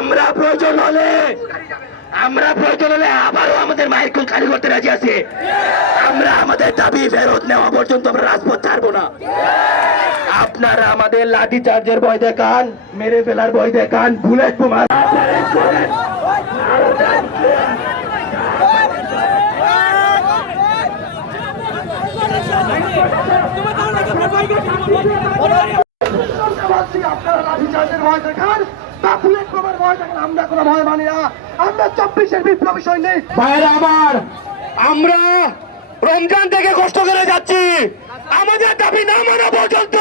আমরা প্রয়োজন হলে, আমরা প্রয়োজন হলে আবারও আমাদের মায়ের কোন খালি করতে রাজি আছে। আমরা আমাদের দাবি ফেরত নেওয়া পর্যন্ত আমরা রাজপথ ছাড়বো না। আপনারা আমাদের লাঠি চার্জের ভয় দেখান, মেরে ফেলার ভয় দেখান, বুলেট বোমা আপনারা লাঠি চার্জের ভয় দেখান বা বুলেট বোমার ভয় দেখান আমরা কোনো ভয় মানি না। আমরা চব্বিশের বিপ্লবী সৈনিক। ভাইরা আমার আমরা রমজান থেকে কষ্ট করে যাচ্ছি। আমাদের দাবি না মানা পর্যন্ত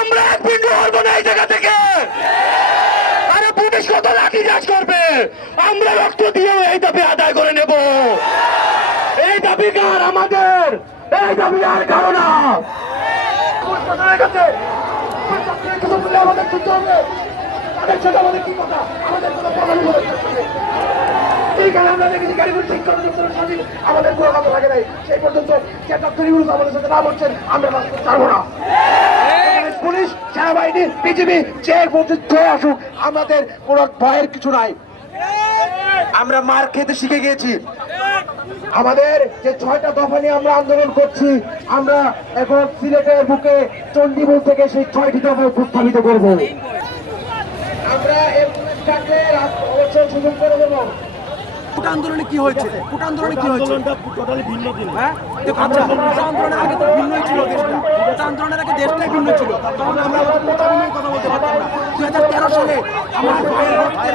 আমরা এক বিন্দু হব না এই জায়গা থেকে। আরে পুলিশ কত লাঠি চাষ করবে? আমরা রক্ত দিয়ে এই দাবি আদায় করে নেব। এই দাবি কার আমাদের? এই দাবি আর কারও না। আমাদের আমাদের কি কথা? আমাদের সাথে আমরা পুলিশ, সেনাবাহিনী, বিজিবি, যে পর্যন্ত আসুক, আমাদের কোনো ভয়ের কিছু নাই। আমরা মার খেতে শিখে গিয়েছি। আমাদের যে ছয়টা দফা নিয়ে আমরা আন্দোলন করছি, আমরা এখন সিলেটের বুকে চণ্ডীমূল থেকে সেই ছয়টি দফা উপস্থাপিত করব। আমরা এর থাকলে অবশ্যই সুযোগ করে দেবো। কোট আন্দোলনে কি হয়েছে? কোট আন্দোলনে কি হয়েছে? হ্যাঁ? দেখো, আচ্ছা কোটা আন্দোলনের আগে তো ভিন্নই ছিল দেশটা। আন্দোলনের আগে দেশটাই ভিন্ন ছিল। তখন আমরা নিয়ে কথা বলতে পারতাম না। দুই হাজার তেরো সালে আমার ভাইয়ের রক্তের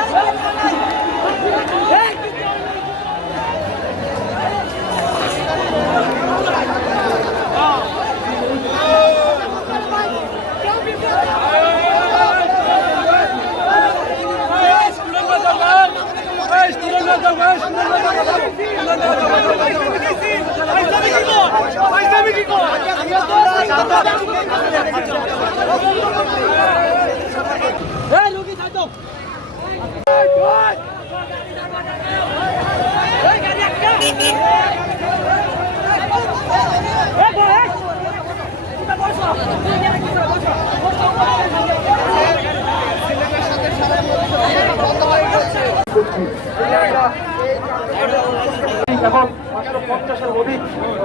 মাত্র পঞ্চাশের অধিক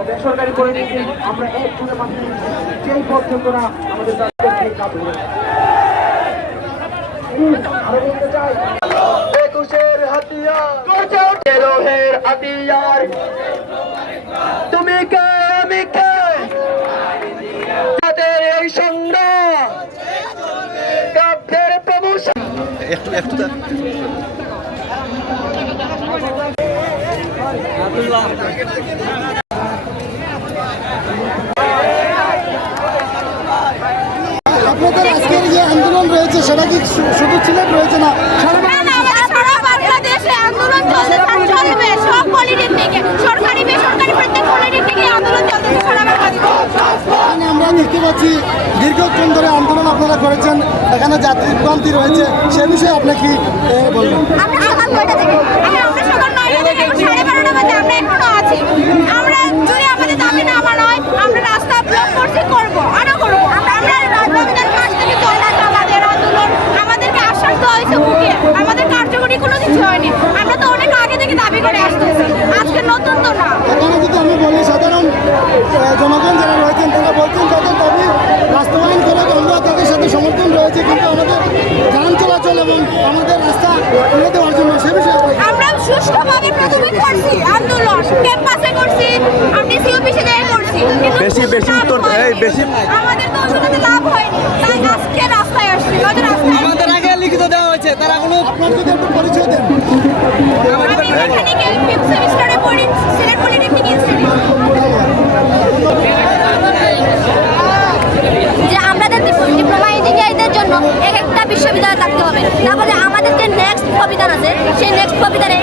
বেসরকারি করে দিয়েছি আমরা এক জুনে মাত্র যেই পর্যন্ত না আমাদের দাবিকে করে আরও বলতে চাই। একুশের হাতিয়ার। তুমি কে আমি কে? তাদের এই সংগ্রাম কাব্যের প্রমোশন। আপনাদের আজকের যে আন্দোলন রয়েছে সেটা কি শুধু সিলেট রয়েছে না সারা না, না, আমাদের সারা বাংলাদেশে আন্দোলন চলছে আর চলবে সব পলিটেকনিকে সরকারি বেসরকারি প্রত্যেক পলিটেকনিকে আন্দোলন চলতেছে সারা বাংলাদেশে এখানে আমরা দেখতে পাচ্ছি, দীর্ঘক্ষণ ধরে আন্দোলন আপনারা করেছেন, এখানে যাত্রী ভ্রান্তি রয়েছে, সে বিষয়ে আপনি কি বলবেন? আমাদের কার্যকরী কোনো কিছু হয়নি। আমরা তো অনেক আগে থেকে দাবি করে আসতেছি আজকে নতুন তো না এখানে যদি আমি বলি সাধারণ এ, জনগণ যারা রয়েছেন তারা বলছেন তাদের দাবি বাস্তবায়ন করে আমরা তাদের সাথে সমর্থন রয়েছে কিন্তু আমাদের যান চলাচল এবং আমাদের রাস্তা খুলে দেওয়ার জন্য সে বিষয়ে আপনার কি- আমরা সুষ্ঠুভাবে প্রথমে করছি আন্দোলন ক্যাম্পাসে করছি আমি ডিসি অফিসে যেয়ে করছি কিন্তু বেশি বেশি উত্তর এই বেশি। আমাদের তো ওষুধে লাভ হয়নি। তাই আজকে রাস্তায় আসছি। নয়তো রাস্তায় আমাদের আগে লিখিত দেওয়া হয়েছে তারা কোনো আপনার যদি একটু পরিচয় দেন। আমি ফিফথ সেমিস্টারে পড়ি সিলেট পলিটেকনিক ইনস্টিটিউট যে আমাদের ডিপ্লোমা ইঞ্জিনিয়ারদের জন্য এক একটা বিশ্ববিদ্যালয় থাকতে হবে। তারপরে আমাদের যে নেক্সট প্রবিধান আছে সেই নেক্সট প্রবিধানে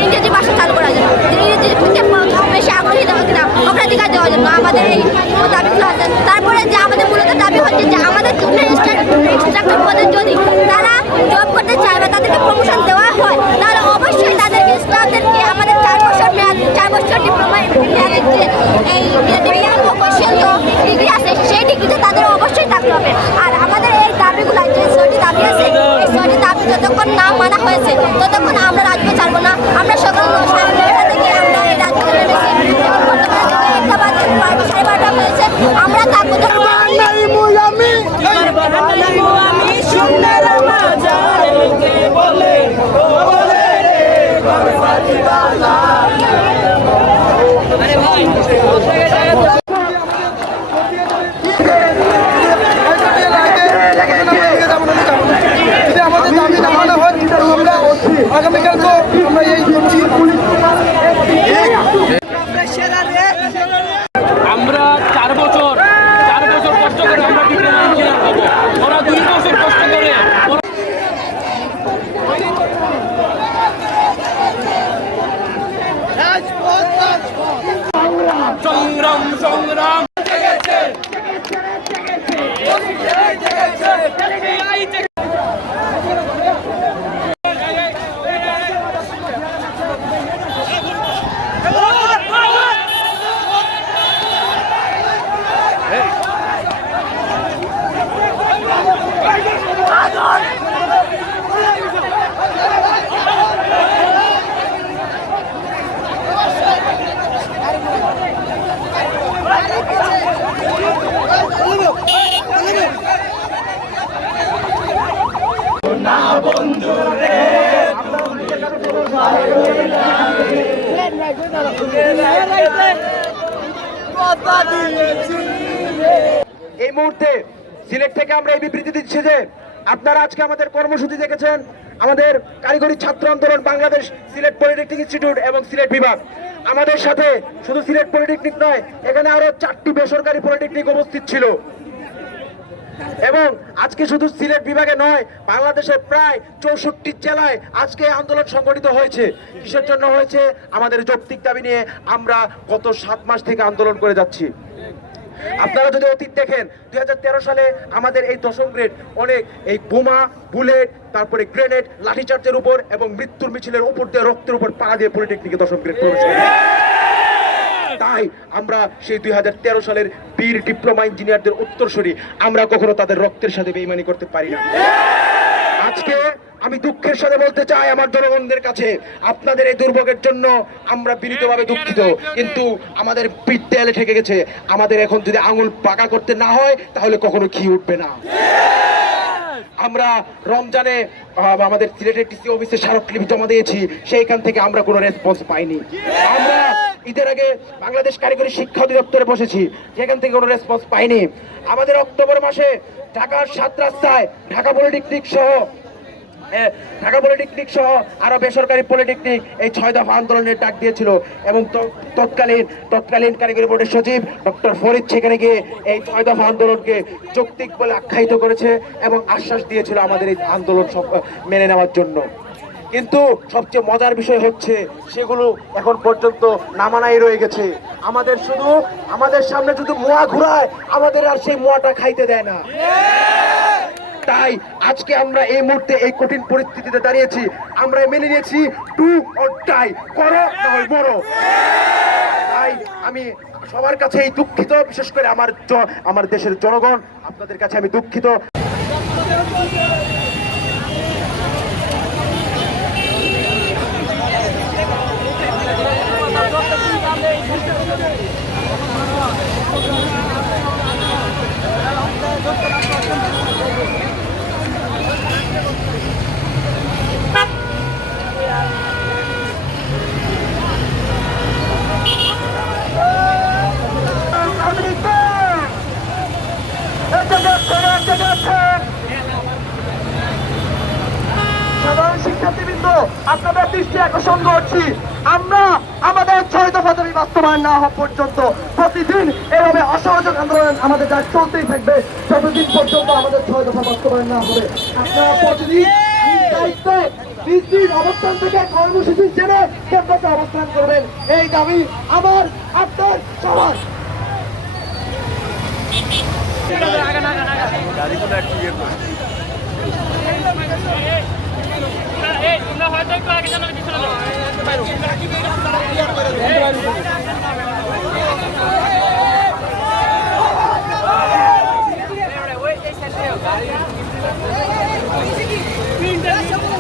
এই মুহূর্তে সিলেট থেকে আমরা এই বিবৃতি দিচ্ছি যে আপনারা আজকে আমাদের কর্মসূচি দেখেছেন, আমাদের কারিগরি ছাত্র আন্দোলন বাংলাদেশ সিলেট পলিটেকনিক ইনস্টিটিউট এবং সিলেট বিভাগ। আমাদের সাথে শুধু সিলেট পলিটেকনিক নয়, এখানে আরও চারটি বেসরকারি পলিটেকনিক অবস্থিত ছিল। এবং আজকে শুধু সিলেট বিভাগে নয়, বাংলাদেশের প্রায় চৌষট্টি জেলায় আজকে আন্দোলন সংগঠিত হয়েছে। কিসের জন্য হয়েছে? আমাদের যৌক্তিক দাবি নিয়ে আমরা গত সাত মাস থেকে আন্দোলন করে যাচ্ছি। আপনারা যদি অতীত দেখেন, দুই হাজার তেরো সালে আমাদের এই দশম গ্রেড অনেক এই বোমা, বুলেট, তারপরে গ্রেনেড, লাঠিচার্জের উপর এবং মৃত্যুর মিছিলের উপর দিয়ে রক্তের উপর পাড়া দিয়ে পলিটেকনিকে দশম গ্রেড প্রবেশ করে তাই আমরা সেই দুই হাজার তেরো সালের বীর ডিপ্লোমা ইঞ্জিনিয়ারদের উত্তরসূরি, আমরা কখনো তাদের রক্তের সাথে বেইমানি করতে পারি না। আজকে আমি দুঃখের সাথে বলতে চাই আমার জনগণদের কাছে, আপনাদের এই দুর্ভোগের জন্য আমরা বিনীতভাবে দুঃখিত। কিন্তু আমাদের দেয়ালে ঠেকে গেছে, আমাদের এখন যদি আঙুল পাকা করতে না হয়, তাহলে কখনো ঘি উঠবে না। আমরা রমজানে আমাদের সিলেটের টিসি অফিসে স্মারকলিপি জমা দিয়েছি, সেইখান থেকে আমরা কোনো রেসপন্স পাইনি। আমরা ঈদের আগে বাংলাদেশ কারিগরি শিক্ষা অধিদপ্তরে বসেছি। সেখান থেকে কোনো রেসপন্স পাইনি। আমাদের অক্টোবর মাসে ঢাকার সাত রাস্তায় ঢাকা পলিটেকনিক সহ ঢাকা পলিটেকনিক সহ আরও বেসরকারি পলিটেকনিক এই ছয় দফা আন্দোলনের ডাক দিয়েছিল। এবং তৎকালীন তৎকালীন কারিগরি বোর্ডের সচিব ডক্টর ফরিদ সেখানে গিয়ে এই ছয় দফা আন্দোলনকে যৌক্তিক বলে আখ্যায়িত করেছে এবং আশ্বাস দিয়েছিল আমাদের এই আন্দোলন মেনে নেওয়ার জন্য। কিন্তু সবচেয়ে মজার বিষয় হচ্ছে সেগুলো এখন পর্যন্ত নামানাই রয়ে গেছে। আমাদের শুধু, আমাদের সামনে শুধু মোয়া ঘুরায়, আমাদের আর সেই মোয়াটা খাইতে দেয় না। তাই আজকে আমরা এই মুহূর্তে এই কঠিন পরিস্থিতিতে দাঁড়িয়েছি। আমরা মেনে নিয়েছি, টু অর ডাই করো না হয় মরো। তাই আমি সবার কাছে এই দুঃখিত, বিশেষ করে আমার আমার দেশের জনগণ, আপনাদের কাছে আমি দুঃখিত। আপনাদের দৃষ্টি আকর্ষণ করছি। আমরা আমাদের ছয় দফা দাবি না হওয়া পর্যন্ত প্রতিদিন এভাবে অসহযোগ আন্দোলন আমাদের চলতেই থাকবে। বাস্তবায়ন না থেকে কর্মসূচি জেনে ক্যাম্পাসে করবেন। এই দাবি আমার আপনার সবার। Thank you.